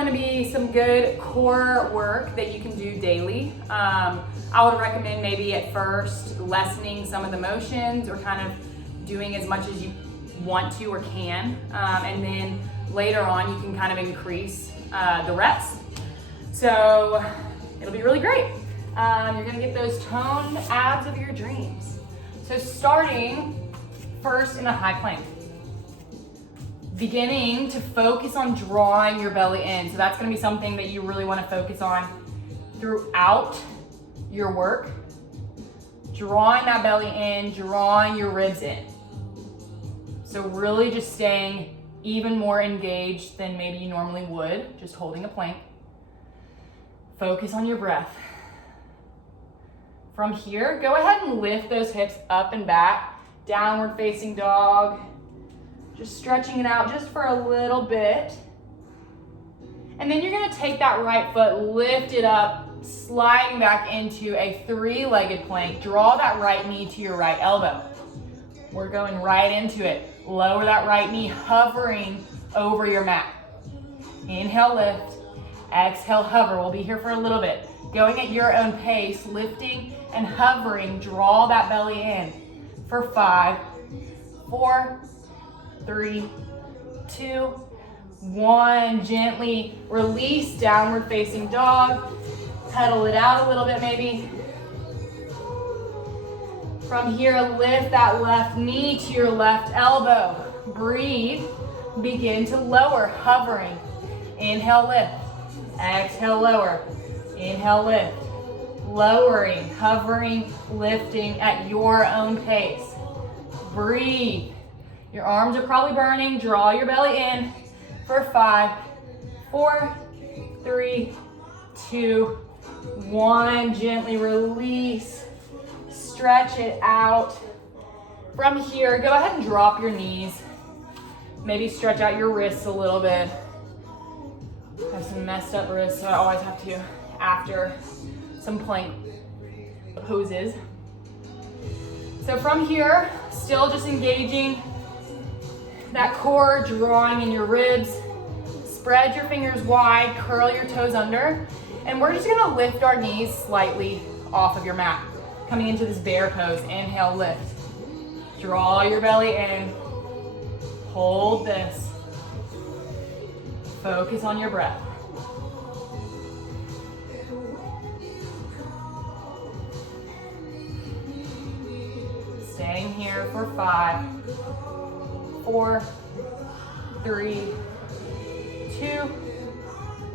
going to be some good core work that you can do daily. I would recommend maybe at first lessening some of the motions or kind of doing as much as you want to or can. And then later on, you can kind of increase the reps. So it'll be really great. You're gonna get those toned abs of your dreams. So starting first in a high plank. Beginning to focus on drawing your belly in. So that's gonna be something that you really wanna focus on throughout your work. Drawing that belly in, drawing your ribs in. So really just staying even more engaged than maybe you normally would, just holding a plank. Focus on your breath. From here, go ahead and lift those hips up and back, downward facing dog. Just stretching it out just for a little bit. And then you're gonna take that right foot, lift it up, sliding back into a three-legged plank. Draw that right knee to your right elbow. We're going right into it. Lower that right knee, hovering over your mat. Inhale, lift. Exhale, hover. We'll be here for a little bit. Going at your own pace, lifting and hovering. Draw that belly in for 5, 4, 3, 2, 1. Gently release, downward facing dog. Pedal it out a little bit maybe. From here, lift that left knee to your left elbow. Breathe. Begin to lower, hovering. Inhale, lift. Exhale, lower. Inhale, lift. Lowering, hovering, lifting at your own pace. Breathe. Your arms are probably burning. Draw your belly in for 5, 4, 3, 2, 1. Gently release. Stretch it out. From here, go ahead and drop your knees. Maybe stretch out your wrists a little bit. I have some messed up wrists, so I always have to after some plank poses. So from here, still just engaging that core, drawing in your ribs. Spread your fingers wide, curl your toes under, and we're just gonna lift our knees slightly off of your mat. Coming into this bear pose, inhale, lift. Draw your belly in. Hold this. Focus on your breath. Staying here for 5, 4, 3, 2,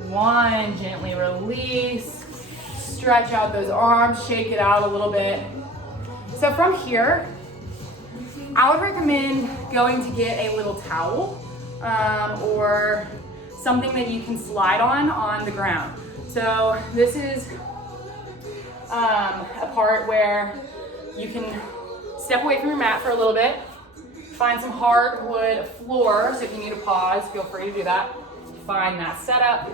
1. Gently release. Stretch out those arms, shake it out a little bit. So from here, I would recommend going to get a little towel or something that you can slide on the ground. So this is a part where you can step away from your mat for a little bit, find some hardwood floor, so if you need to pause, feel free to do that. Find that setup,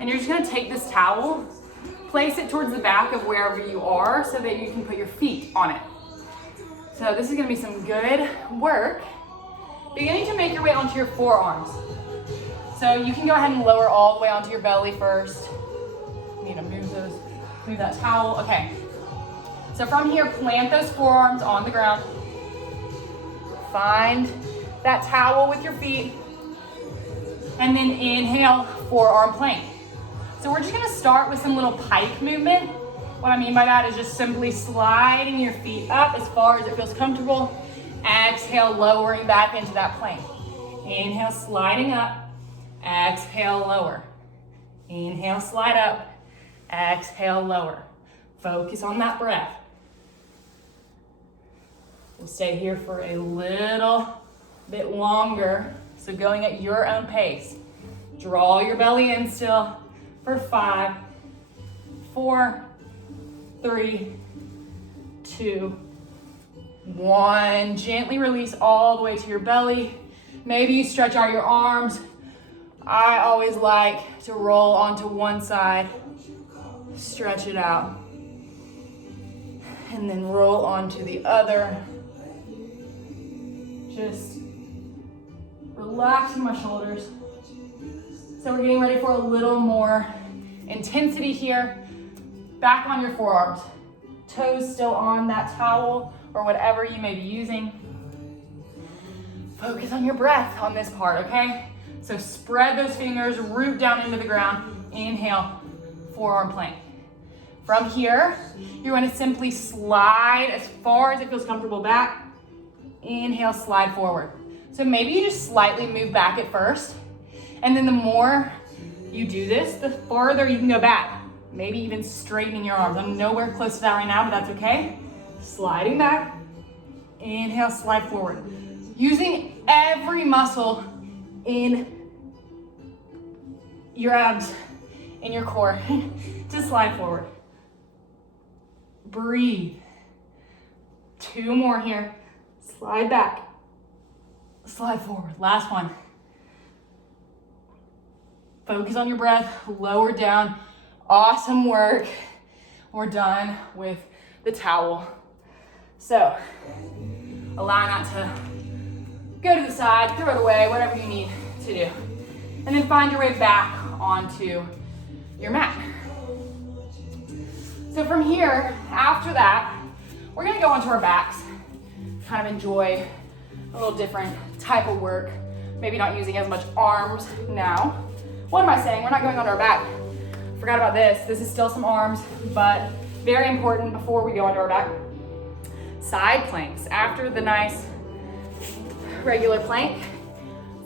and you're just gonna take this towel, place it towards the back of wherever you are so that you can put your feet on it. So this is gonna be some good work. Beginning to make your way onto your forearms. So you can go ahead and lower all the way onto your belly first. You need to move that towel. Okay. So from here, plant those forearms on the ground. Find that towel with your feet. And then inhale, forearm plank. So we're just gonna start with some little pike movement. What I mean by that is just simply sliding your feet up as far as it feels comfortable. Exhale, lowering back into that plank. Inhale, sliding up. Exhale, lower. Inhale, slide up. Exhale, lower. Focus on that breath. We'll stay here for a little bit longer. So going at your own pace. Draw your belly in still for 5, 4, 3, 2, 1. Gently release all the way to your belly. Maybe you stretch out your arms. I always like to roll onto one side, stretch it out, and then roll onto the other. Just relaxing my shoulders. So we're getting ready for a little more intensity here. Back on your forearms. Toes still on that towel or whatever you may be using. Focus on your breath on this part, okay? So spread those fingers, root down into the ground. Inhale, forearm plank. From here, you're gonna simply slide as far as it feels comfortable back. Inhale, slide forward. So maybe you just slightly move back at first, and then the more you do this, the farther you can go back. Maybe even straightening your arms. I'm nowhere close to that right now, but that's okay. Sliding back. Inhale, slide forward. Using every muscle in your abs, in your core, to slide forward. Breathe. 2 more here. Slide back. Slide forward. Last one. Focus on your breath. Lower down. Awesome work. We're done with the towel. So, allow that to go to the side, throw it away, whatever you need to do. And then find your way back onto your mat. So from here, after that, we're gonna go onto our backs. Kind of enjoy a little different type of work. Maybe not using as much arms now. What am I saying? We're not going onto our back. Forgot about this. This is still some arms, but very important before we go onto our back. Side planks. After the nice regular plank,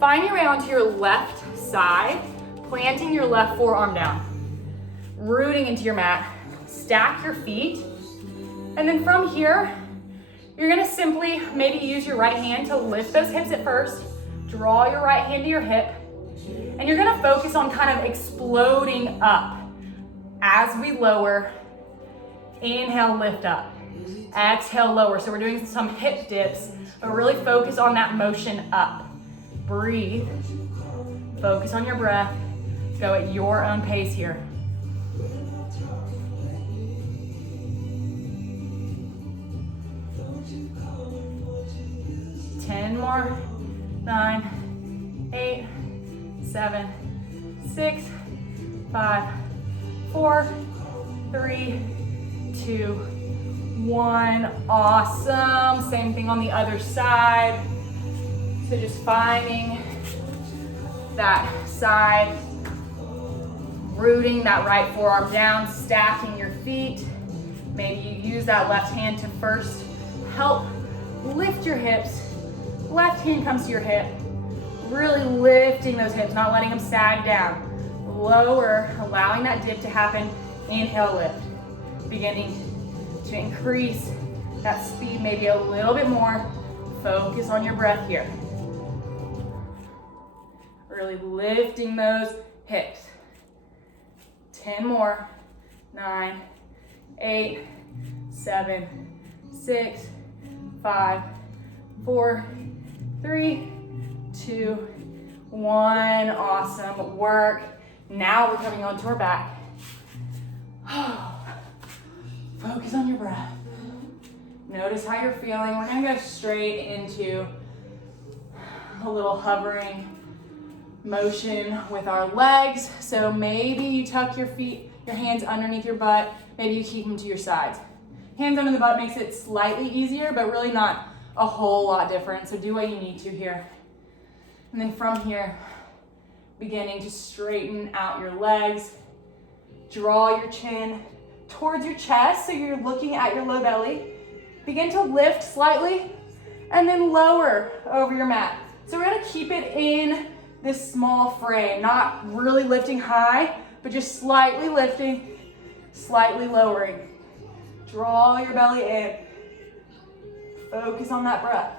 find your way onto your left side, planting your left forearm down, rooting into your mat. Stack your feet, and then from here, you're gonna simply maybe use your right hand to lift those hips at first, draw your right hand to your hip, and you're gonna focus on kind of exploding up. As we lower, inhale, lift up. Exhale, lower. So we're doing some hip dips, but really focus on that motion up. Breathe, focus on your breath, go at your own pace here. 10 more. 9, 8, 7, 6, 5, 4, 3, 2, 1. Awesome. Same thing on the other side. So just finding that side, rooting that right forearm down, stacking your feet. Maybe you use that left hand to first help lift your hips. Left hand comes to your hip, really lifting those hips, not letting them sag down. Lower, allowing that dip to happen. Inhale, lift. Beginning to increase that speed maybe a little bit more. Focus on your breath here. Really lifting those hips. 10 more. 9, 8, 7, 6, 5, 4, 3, 2, 1. Awesome work. Now we're coming onto our back. Focus on your breath. Notice how you're feeling. We're gonna go straight into a little hovering motion with our legs. So maybe you tuck your feet, your hands underneath your butt. Maybe you keep them to your sides. Hands under the butt makes it slightly easier, but really not a whole lot different. So do what you need to here. And then from here, beginning to straighten out your legs. Draw your chin towards your chest so you're looking at your low belly. Begin to lift slightly and then lower over your mat. So we're gonna keep it in this small frame, not really lifting high, but just slightly lifting, slightly lowering. Draw your belly in. Focus on that breath.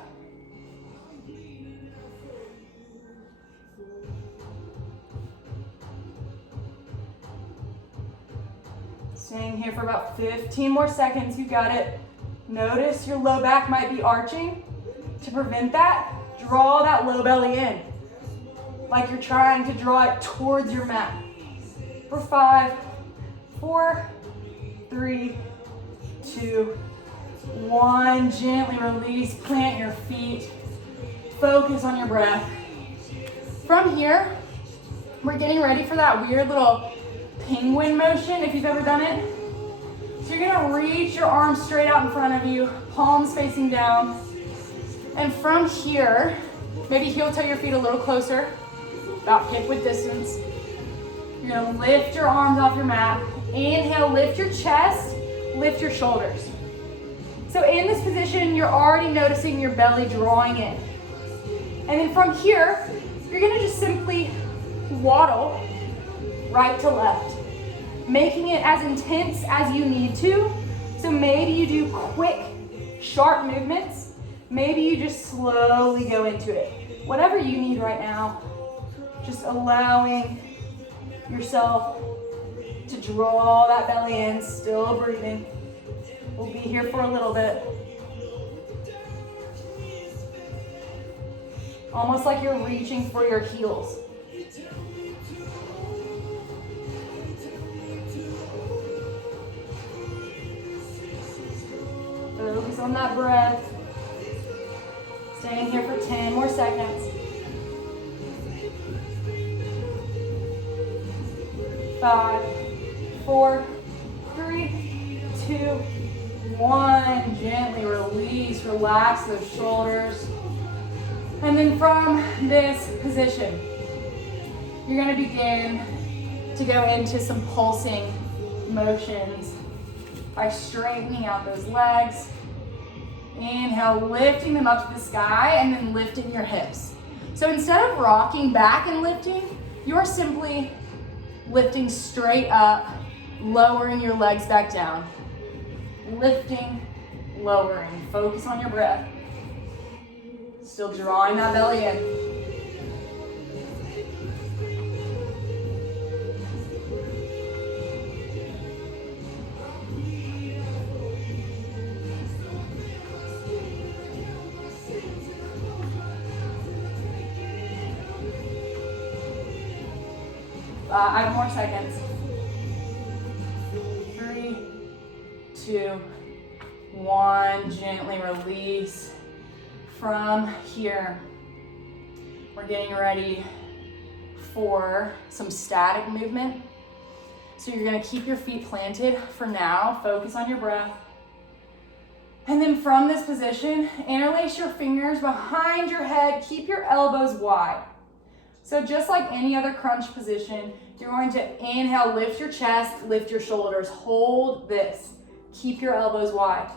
Staying here for about 15 more seconds. You got it. Notice your low back might be arching. To prevent that, draw that low belly in, like you're trying to draw it towards your mat. For 5, 4, 3, 2, 1. Gently release, plant your feet. Focus on your breath. From here, We're getting ready for that weird little penguin motion, if you've ever done it. So you're gonna reach your arms straight out in front of you, palms facing down. And from here, maybe heel toe your feet a little closer, about hip width distance. You're gonna lift your arms off your mat. Inhale, lift your chest, lift your shoulders. So in this position, you're already noticing your belly drawing in. And then from here, you're gonna just simply waddle right to left, making it as intense as you need to. So maybe you do quick, sharp movements. Maybe you just slowly go into it. Whatever you need right now, just allowing yourself to draw that belly in, still breathing. We'll be here for a little bit. Almost like you're reaching for your heels. Focus on that breath. Staying here for 10 more seconds. 5, 4, 3, 2, 1. Gently release, relax those shoulders. And then from this position, you're gonna begin to go into some pulsing motions by straightening out those legs. Inhale, lifting them up to the sky and then lifting your hips. So instead of rocking back and lifting, you're simply lifting straight up, lowering your legs back down. Lifting, lowering. Focus on your breath. Still drawing that belly in. I have more seconds. 3, 2, 1. Gently release. From here, we're getting ready for some static movement. So you're gonna keep your feet planted for now. Focus on your breath. And then from this position, interlace your fingers behind your head. Keep your elbows wide. So just like any other crunch position, you're going to inhale, lift your chest, lift your shoulders. Hold this. Keep your elbows wide.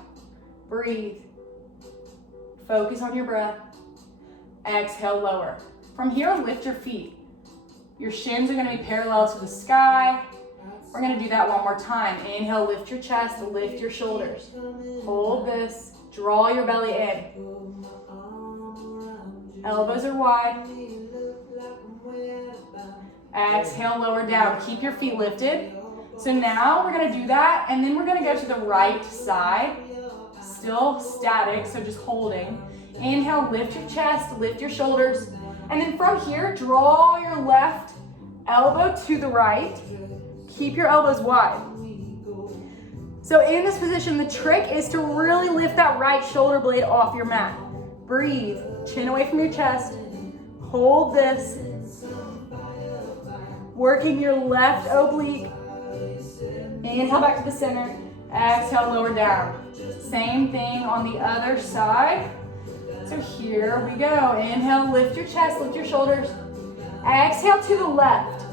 Breathe. Focus on your breath. Exhale, lower. From here, lift your feet. Your shins are going to be parallel to the sky. We're going to do that one more time. Inhale, lift your chest, lift your shoulders. Hold this. Draw your belly in. Elbows are wide. Exhale, lower down. Keep your feet lifted. So now we're going to do that, and then we're going to go to the right side. Still static, so just holding. Inhale, lift your chest, lift your shoulders. And then from here, draw your left elbow to the right. Keep your elbows wide. So in this position, the trick is to really lift that right shoulder blade off your mat. Breathe, chin away from your chest. Hold this. Working your left oblique. Inhale back to the center. Exhale, lower down. Same thing on the other side. So here we go. Inhale, lift your chest, lift your shoulders. Exhale to the left.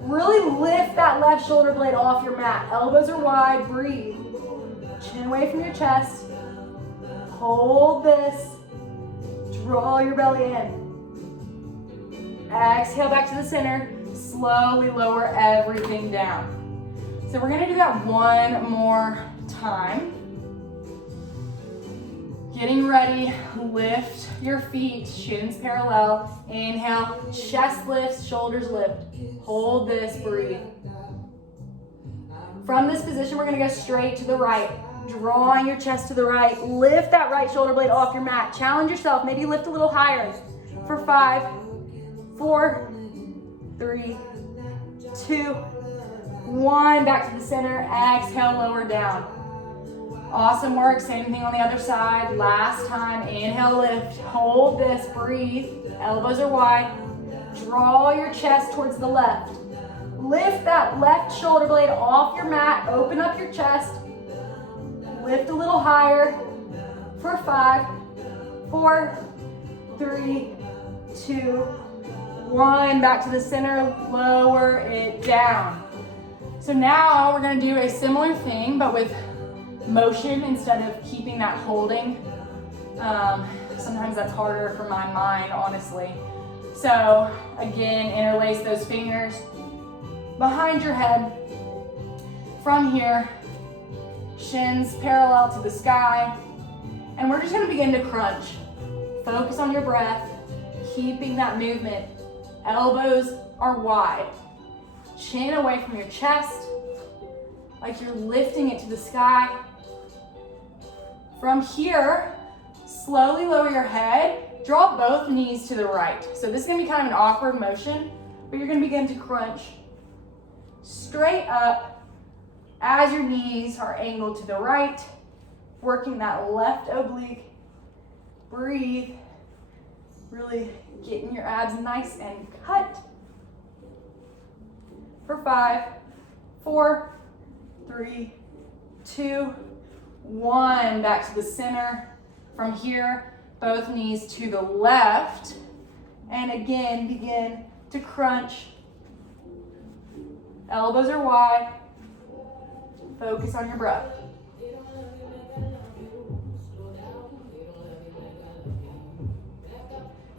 Really lift that left shoulder blade off your mat. Elbows are wide, breathe. Chin away from your chest. Hold this. Draw your belly in. Exhale back to the center. Slowly lower everything down. So we're gonna do that one more time. Getting ready, lift your feet, shins parallel. Inhale, chest lifts, shoulders lift. Hold this, breathe. From this position, we're gonna go straight to the right. Drawing your chest to the right. Lift that right shoulder blade off your mat. Challenge yourself, maybe lift a little higher. For 5, 4, 3, 2, 1. Back to the center, exhale, lower down. Awesome work, same thing on the other side. Last time, inhale, lift, hold this, breathe. Elbows are wide. Draw your chest towards the left. Lift that left shoulder blade off your mat. Open up your chest. Lift a little higher for 5, 4, 3, 2, 1. Back to the center. Lower it down. So now we're going to do a similar thing, but with motion instead of keeping that holding. Sometimes that's harder for my mind, honestly. So again, interlace those fingers behind your head. From here, shins parallel to the sky. And we're just going to begin to crunch. Focus on your breath, keeping that movement. Elbows are wide. Chin away from your chest, like you're lifting it to the sky. From here, slowly lower your head. Draw both knees to the right. So this is going to be kind of an awkward motion, but you're going to begin to crunch straight up as your knees are angled to the right, working that left oblique. Breathe. Really getting your abs nice and cut. For 5, 4, 3, 2, 1. Back to the center. From here, both knees to the left. And again, begin to crunch. Elbows are wide. Focus on your breath.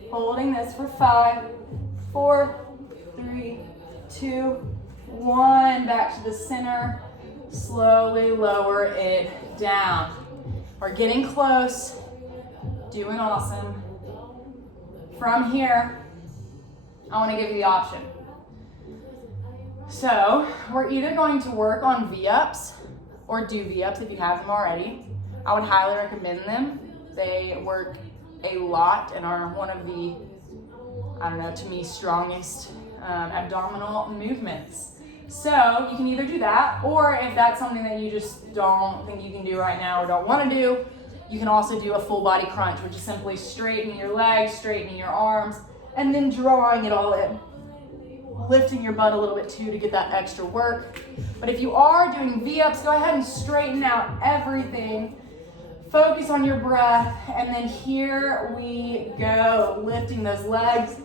Holding this for 5, 4, 3, 2, 1. Back to the center. Slowly lower it down. We're getting close. Doing awesome. From here, I want to give you the option. So we're either going to work on V-ups or do V-ups if you have them already. I would highly recommend them. They work a lot and are one of the, I don't know, to me, strongest abdominal movements. So you can either do that, or if that's something that you just don't think you can do right now or don't want to do, you can also do a full body crunch, which is simply straightening your legs, straightening your arms, and then drawing it all in. Lifting your butt a little bit too to get that extra work. But if you are doing V-ups, go ahead and straighten out everything. Focus on your breath, and then here we go. Lifting those legs,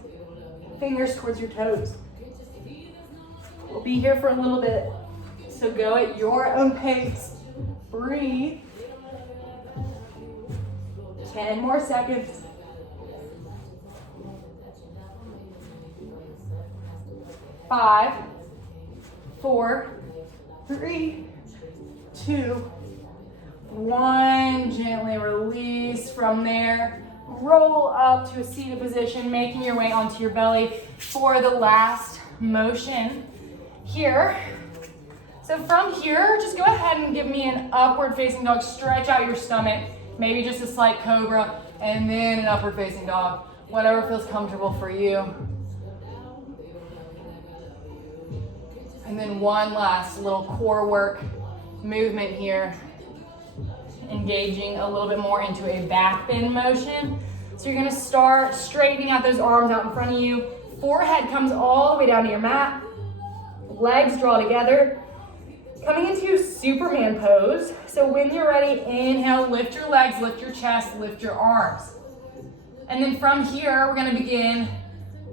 fingers towards your toes. We'll be here for a little bit, so go at your own pace. Breathe. 10 more seconds. 5, 4, 3, 2, 1. Gently release from there. Roll up to a seated position, making your way onto your belly for the last motion here. So from here, just go ahead and give me an upward facing dog. Stretch out your stomach, maybe just a slight cobra, and then an upward facing dog. Whatever feels comfortable for you. And then one last little core work movement here, engaging a little bit more into a back bend motion. So you're gonna start straightening out those arms out in front of you. Forehead comes all the way down to your mat. Legs draw together. Coming into Superman pose. So when you're ready, inhale, lift your legs, lift your chest, lift your arms. And then from here, we're gonna begin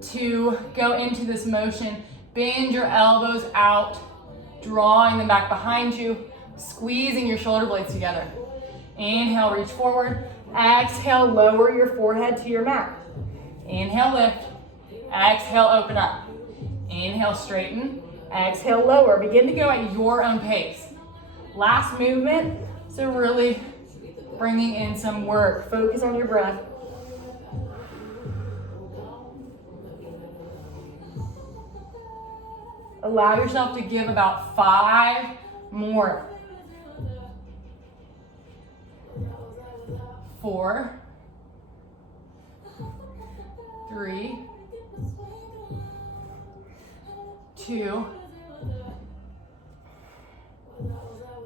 to go into this motion. Bend your elbows out, drawing them back behind you, squeezing your shoulder blades together. Inhale, reach forward. Exhale, lower your forehead to your mat. Inhale, lift. Exhale, open up. Inhale, straighten. Exhale, lower. Begin to go at your own pace. Last movement, so really bringing in some work. Focus on your breath. Allow yourself to give about 5 more. 4, 3, 2,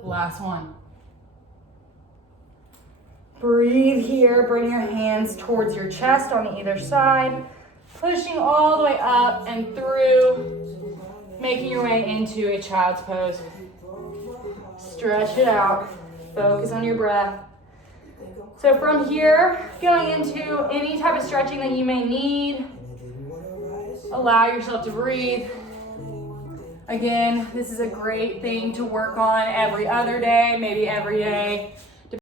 last one. Breathe here, bring your hands towards your chest on either side. Pushing all the way up and through, making your way into a child's pose. Stretch it out. Focus on your breath. So from here, going into any type of stretching that you may need, allow yourself to breathe. Again, this is a great thing to work on every other day, maybe every day.